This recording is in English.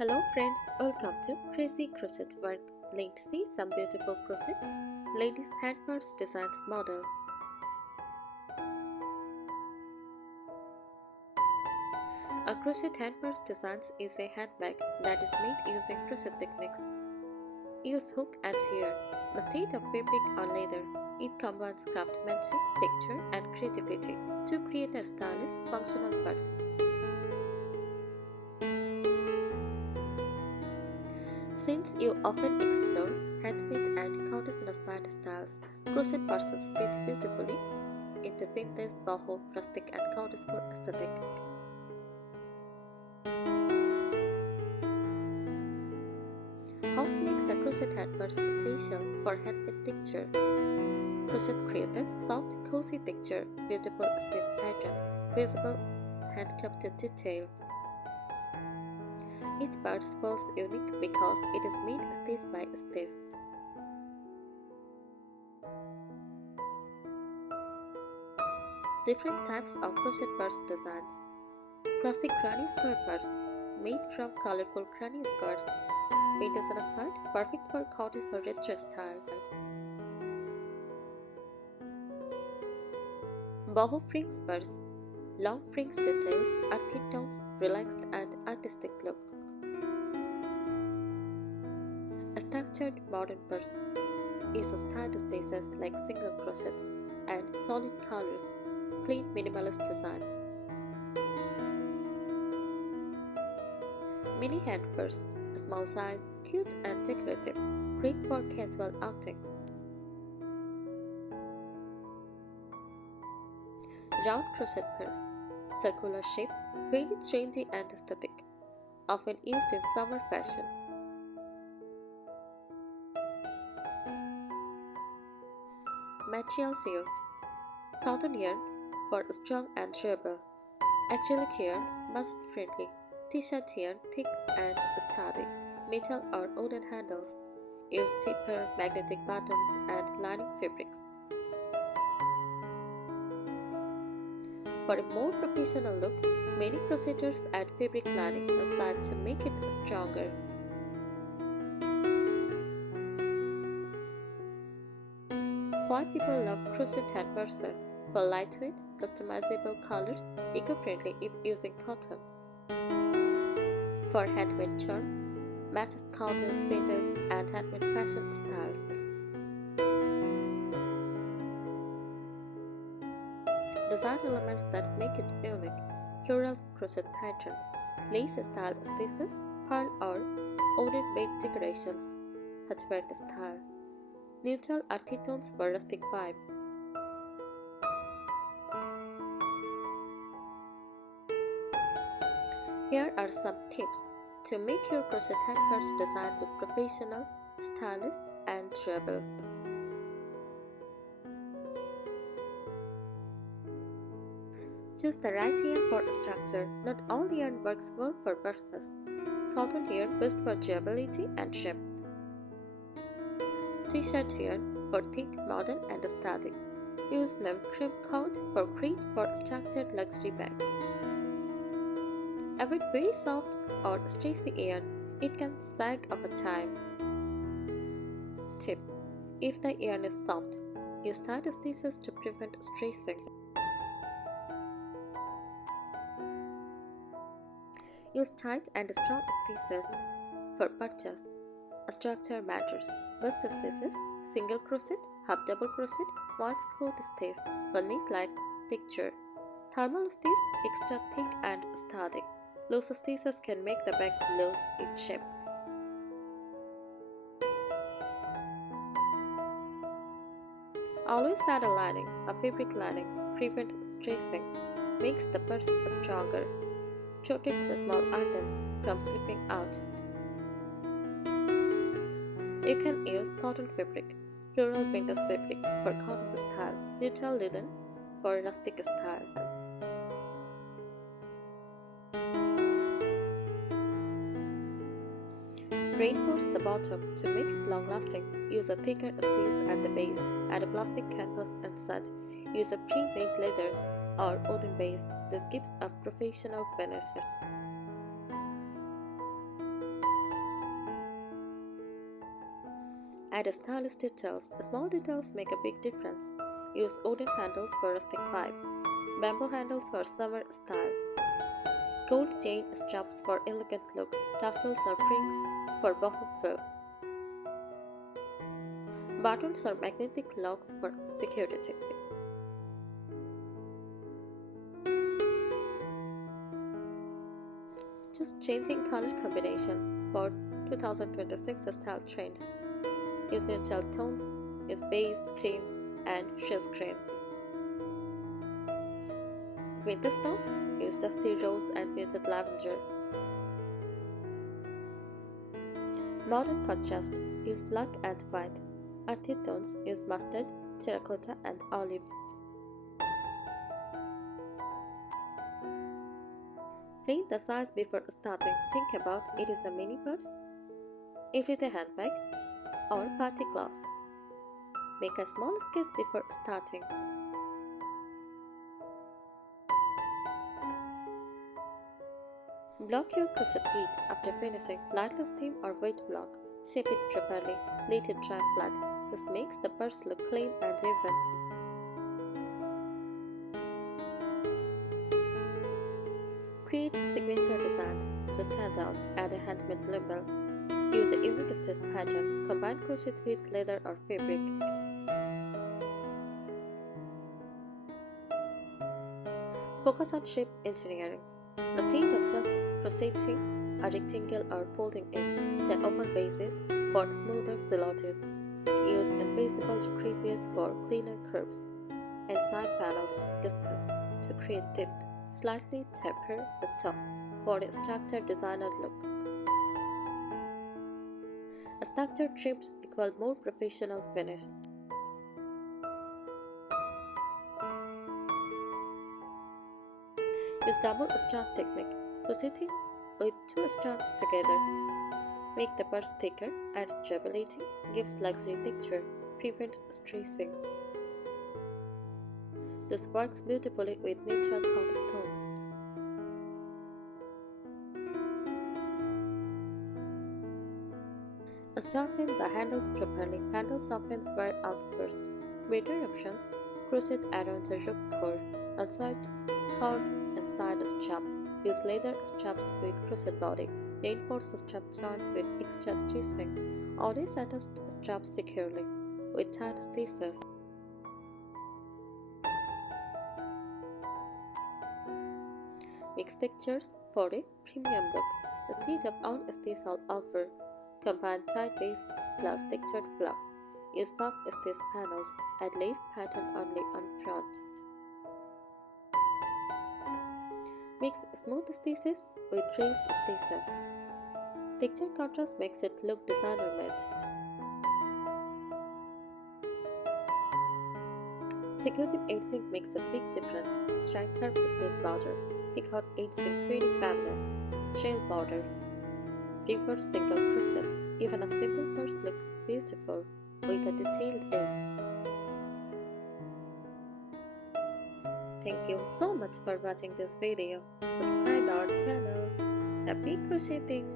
Hello friends, welcome to Crazy Crochet Work. Let's see some beautiful crochet ladies hand purse designs model. A crochet hand purse designs is a handbag that is made using crochet techniques. Use hook and hair, instead of fabric or leather. It combines craftsmanship, texture, and creativity to create a stylish, functional purse. Since you often explore handmade and counter-inspired styles, crochet purses fit beautifully into vintage, boho, rustic, and counter-score aesthetic. How makes a crochet hand purse special for handmade texture? Crochet creates soft, cozy texture, beautiful stitch patterns, visible handcrafted detail. Each purse feels unique because it is made stitch by stitch. Different types of crochet purse designs. Classic granny skirt purse, made from colorful granny skirts, vintage inspired, perfect for cottage or retro style. Boho fringe purse, long fringe details, earthy tones, relaxed and artistic look. A structured modern purse is a styled stitches like single crochet and solid colors, clean minimalist designs. Mini hand purse, small size, cute and decorative, great for casual outings. Round crochet purse, circular shape, very trendy and aesthetic, often used in summer fashion. Materials used: cotton yarn for strong and durable, acrylic yarn, budget friendly, t-shirt yarn thick and sturdy, metal or wooden handles, use zipper, magnetic buttons and lining fabrics. For a more professional look, many crocheters add fabric lining inside to make it stronger. Why people love crochet hand purses? For lightweight, customizable colors, eco-friendly if using cotton. For handmade charm, matches cottons, vintage, and handmade fashion styles. Design elements that make it unique: floral crochet patterns, lace style stitches, pearl or wooden bead decorations, patchwork style. Neutral earthy tones for rustic vibe. Here are some tips to make your crochet hand purse design look professional, stylish, and durable. Choose the right yarn for structure. Not all yarn works well for purses. Cotton yarn best for durability and shape. T-shirt yarn for thick, modern, and sturdy. Use cream coat for great for structured luxury bags. Avoid very soft or stretchy yarn, it can sag over time. Tip: if the yarn is soft, use tight stitches to prevent stretching. Use tight and strong stitches for purchase. Structure matters. Best stitches, single crochet, half double crochet, once coat stitch, for knit-like texture. Thermal stitch, extra thick and sturdy. Loose stitches can make the bag lose its shape. Always add a lining. A fabric lining prevents stretching, makes the purse stronger, protects small items from slipping out. You can use cotton fabric, floral vintage fabric for cottage style, neutral linen for rustic style. Reinforce the bottom to make it long-lasting. Use a thicker stitch at the base. Add a plastic canvas inside. Use a pre-made leather or wooden base. This gives a professional finish. Add stylish details. Small details make a big difference. Use wooden handles for rustic vibe. Bamboo handles for summer style. Gold chain straps for elegant look. Tassels or rings for boho feel. Buttons or magnetic locks for security. Just changing color combinations for 2026 style trends. Use neutral tones. Use beige, cream, and sheer green. Winter tones. Use dusty rose and muted lavender. Modern contrast. Use black and white. Earthy tones. Use mustard, terracotta, and olive. Plan the size before starting. Think about it is a mini purse, everyday handbag, or party clothes. Make a small sketch before starting. Block your crochet page after finishing. Lightly steam or weight block. Shape it properly. Let it dry flat. This makes the purse look clean and even. Create signature designs. To stand out, add a handmade label. Use a unique stitch pattern. Combine crochet with leather or fabric. Focus on shape engineering. Instead of just crocheting a rectangle or folding it to oval bases for smoother silhouettes. Use invisible creases for cleaner curves and side panels discussed to create dip. Slightly taper the top for a structured designer look. Structured trims equal more professional finish. Use double strand technique. Crocheting with two strands together. Make the purse thicker, adds stability, gives luxury texture, prevents stressing. This works beautifully with neutral tone stones. Strengthen the handles properly. Handles often wear out first. Better options: crochet around the rope core, outside cord and side strap. Use leather straps with crochet body. Reinforce the strap joints with extra stitching. Always attach straps securely with tight stitches. Mix textures for a premium look. Instead of on-stitch all over, combine tight base plus textured flap. Use puff stitch panels. Add lace pattern only on front. Mix smooth stitches with raised stitches. Texture contrast makes it look designer made. Decorative edging makes a big difference. Try curved stitch border. Pick out edging very feminine. Shell border. Prefer single crochet. Even a simple purse looks beautiful with a detailed edge. Thank you so much for watching this video. Subscribe our channel. Happy crocheting!